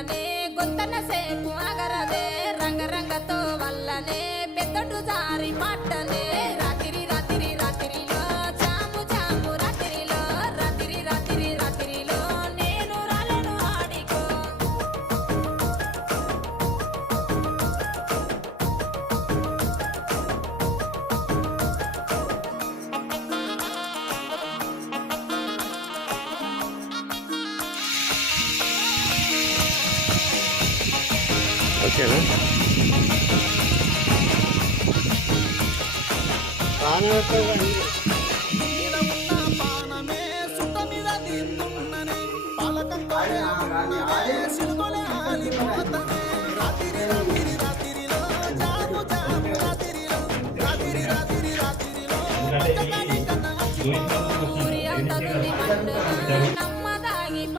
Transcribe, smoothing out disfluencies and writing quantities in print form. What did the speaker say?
వల్లనే గొంతన సేపు అగరదే రంగరంగతో వల్లనే పెద్దడు జారి పట్టనే రాత్రి రాత్రి రాత్రిలో జాము జాము రాత్రిలో రాత్రి రాత్రి రాత్రిలో నేను రాలను ఆడికో ఓకేనా ఎందుకంటే